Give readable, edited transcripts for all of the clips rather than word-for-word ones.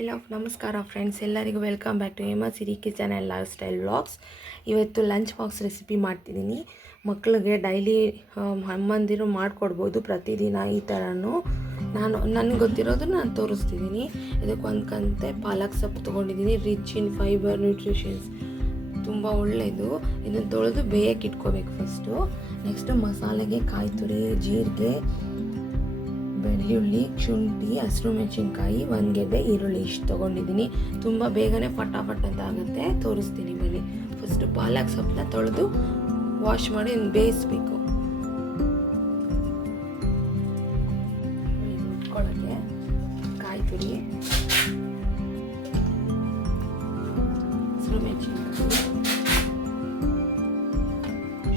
ಎಲ್ಲೋ ನಮಸ್ಕಾರ ಫ್ರೆಂಡ್ಸ್, ಎಲ್ಲರಿಗೂ welcome back to Hema Siri kitchen and lifestyle vlogs. ಇವತ್ತು ಲಂಚ್ ಬಾಕ್ಸ್ ರೆಸಿಪಿ ಮಾಡ್ತಿದ್ದೀನಿ. ಮಕ್ಕಳಿಗೆ ಡೈಲಿ ಅಮ್ಮಂದಿರು ಮಾಡಿಕೊಡ್ಬೋದು ಪ್ರತಿದಿನ ಈ ಥರನೂ. ನನಗೆ ಗೊತ್ತಿರೋದು ನಾನು ತೋರಿಸ್ತಿದ್ದೀನಿ. ಇದಕ್ಕೆ ಒಂದು ಕಂತೆ ಪಾಲಕ್ ಸೊಪ್ಪು ತೊಗೊಂಡಿದ್ದೀನಿ. ರಿಚ್ ಇನ್ ಫೈಬರ್, ನ್ಯೂಟ್ರಿಷನ್ಸ್, ತುಂಬ ಒಳ್ಳೆಯದು. ಇದನ್ನು ತೊಳೆದು ಬೇಯಕ್ಕೆ ಇಟ್ಕೋಬೇಕು ಫಸ್ಟು. ನೆಕ್ಸ್ಟು ಮಸಾಲೆಗೆ ಕಾಯಿ ತುರಿ, ಜೀರಿಗೆ, ಬೆಳ್ಳುಳ್ಳಿ, ಶುಂಠಿ, ಹಸಿರು ಮೆಣಸಿನ್ಕಾಯಿ, ಒಂದು ಗೆಡ್ಡೆ ಈರುಳ್ಳಿ ಇಷ್ಟು ತೊಗೊಂಡಿದ್ದೀನಿ. ತುಂಬ ಬೇಗನೆ ಫಟಾಫಟ್ ಅಂತ ಆಗುತ್ತೆ. ತೋರಿಸ್ತೀನಿ ಬನ್ನಿ. ಫಸ್ಟು ಪಾಲಕ್ ಸೊಪ್ಪನ್ನ ತೊಳೆದು ವಾಶ್ ಮಾಡಿ ಬೇಯಿಸ್ಬೇಕು. ಉಟ್ಕೊಳ್ಳೋಕ್ಕೆ ಕಾಯಿ ತುರಿ, ಹಸಿರು ಮೆಣಸಿನ್ಕಾಯಿ,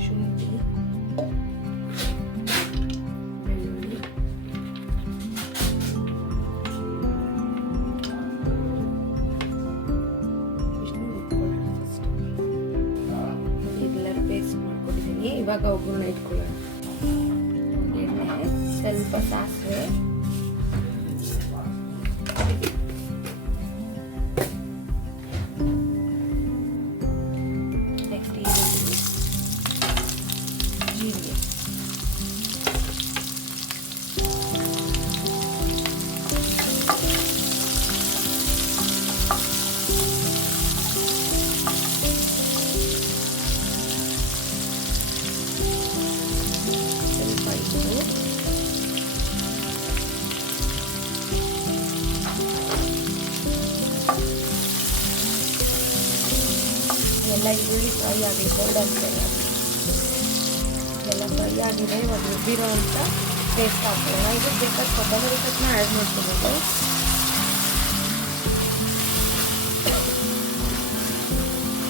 ಶುಂಠಿ, ಬೆಳ್ಳುಳ್ಳಿ, ಇವಾಗ ಒಬ್ಬರನ್ನ ಇಟ್ಕೊಳ್ಳೋಣ. ಎಣ್ಣೆ, ಸ್ವಲ್ಪ ಸಾಸಿವೆ, ನೆಕ್ಸ್ಟ್ ಈರುಳ್ಳಿ, ಜೀರಿಗೆ, ಎಲ್ಲ ಈರುಳ್ಳಿ ಫ್ರೈ ಆಗಿದೆ. ಗೋಲ್ಡನ್ ಫ್ರೈ ಆಗಿದೆ. ಎಲ್ಲ ಫ್ರೈ ಆಗಿದೆ. ಇವಾಗ ರುಬ್ಬಿರೋ ಅಂತ ಪೇಸ್ಟ್ ಹಾಕೋಣ. ಇದಕ್ಕೆ ಬೇಕಾದ ಕೊತ್ತಂಬರಿ ಸೊಪ್ಪನ್ನ ಆ್ಯಡ್ ಮಾಡ್ಕೊಬೋದು.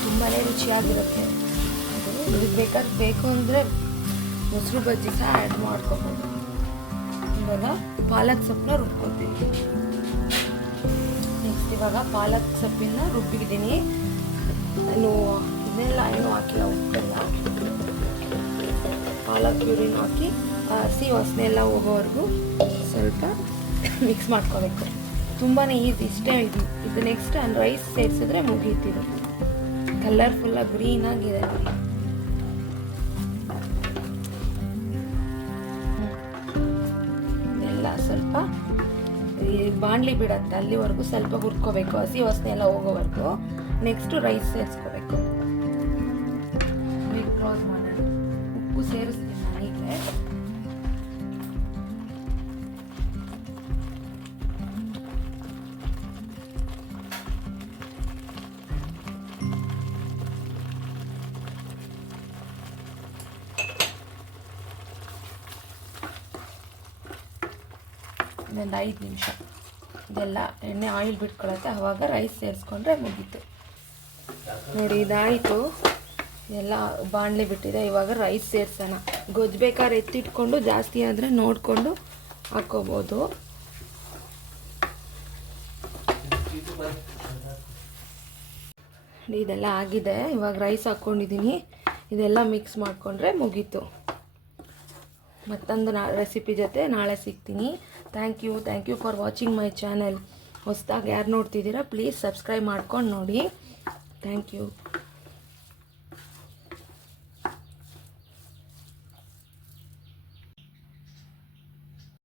ತುಂಬಾ ರುಚಿಯಾಗಿರುತ್ತೆ ಅದು. ಇದಕ್ಕೆ ಬೇಕು ಅಂದರೆ ಮೊಸರು ಬಜ್ಜಿ ಸಹ ಆ್ಯಡ್ ಮಾಡ್ಕೊಬೋದು. ಇವಾಗ ಪಾಲಕ್ ಸೊಪ್ಪನ್ನ ರುಬ್ಕೊತೀವಿ. ನೆಕ್ಸ್ಟ್ ಇವಾಗ ಪಾಲಕ್ ಸೊಪ್ಪಿನ ರುಬ್ಬಿದ್ದೀನಿ. ನಾನು ಇದನ್ನೆಲ್ಲ ಏನೂ ಹಾಕಿಲ್ಲ, ಉಪ್ಪೆಲ್ಲ, ಪಾಲಕ್ ಪ್ಯೂರಿನ ಹಾಕಿ ಹಸಿ ವಾಸನೆ ಎಲ್ಲ ಹೋಗೋವರೆಗೂ ಸ್ವಲ್ಪ ಮಿಕ್ಸ್ ಮಾಡ್ಕೋಬೇಕು. ತುಂಬಾ ಈಸಿ, ಇಷ್ಟೇ ಇದು. ನೆಕ್ಸ್ಟ್ ರೈಸ್ ಸೇರಿಸಿದ್ರೆ ಮುಗೀತಿದೆ. ಕಲರ್ಫುಲ್ಲಾಗಿ ಗ್ರೀನಾಗಿದೆ ನೋಡಿ. ಎಲ್ಲ ಸ್ವಲ್ಪ ಬಾಣಲಿ ಬಿಡತ್ತೆ ಅಲ್ಲಿವರೆಗೂ ಸ್ವಲ್ಪ ಹುರ್ಕೋಬೇಕು, ಹಸಿ ವಾಸನೆ ಎಲ್ಲ ಹೋಗೋವರೆಗೂ. Next rice ಸೇರಿಸ್ಕೋಬೇಕು. ಕ್ಲೋಸ್ ಮಾಡೋಣ. ಉಪ್ಪು ಸೇರಿಸ್ತೀನಿ ನಾನೀಗಲೇ. ಇನ್ನೊಂದು 5 ನಿಮಿಷ ಇದೆಲ್ಲ ಎಣ್ಣೆ ಆಯಿಲ್ ಬಿಟ್ಕೊಳತ್ತೆ. ಆವಾಗ ರೈಸ್ ಸೇರಿಸ್ಕೊಂಡ್ರೆ ಮುಗೀತು ನೋಡಿ. ಇದಾಯಿತು, ಎಲ್ಲ ಬಾಣಲೆ ಬಿಟ್ಟಿದೆ. ಇವಾಗ ರೈಸ್ ಸೇರಿಸೋಣ. ಗೊಜ್ಜು ಬೇಕಾದ್ರೆ ಎತ್ತಿಟ್ಕೊಂಡು ಜಾಸ್ತಿ ಆದರೆ ನೋಡಿಕೊಂಡು ಹಾಕ್ಕೋಬೋದು. ಇದೆಲ್ಲ ಆಗಿದೆ. ಇವಾಗ ರೈಸ್ ಹಾಕ್ಕೊಂಡಿದ್ದೀನಿ. ಇದೆಲ್ಲ ಮಿಕ್ಸ್ ಮಾಡಿಕೊಂಡ್ರೆ ಮುಗೀತು. ಮತ್ತೊಂದು ರೆಸಿಪಿ ಜೊತೆ ನಾಳೆ ಸಿಗ್ತೀನಿ. Thank you for watching my channel. ಹೊಸದಾಗಿ ಯಾರು ನೋಡ್ತಿದ್ದೀರಾ ಪ್ಲೀಸ್ ಸಬ್ಸ್ಕ್ರೈಬ್ ಮಾಡ್ಕೊಂಡು ನೋಡಿ. Thank you.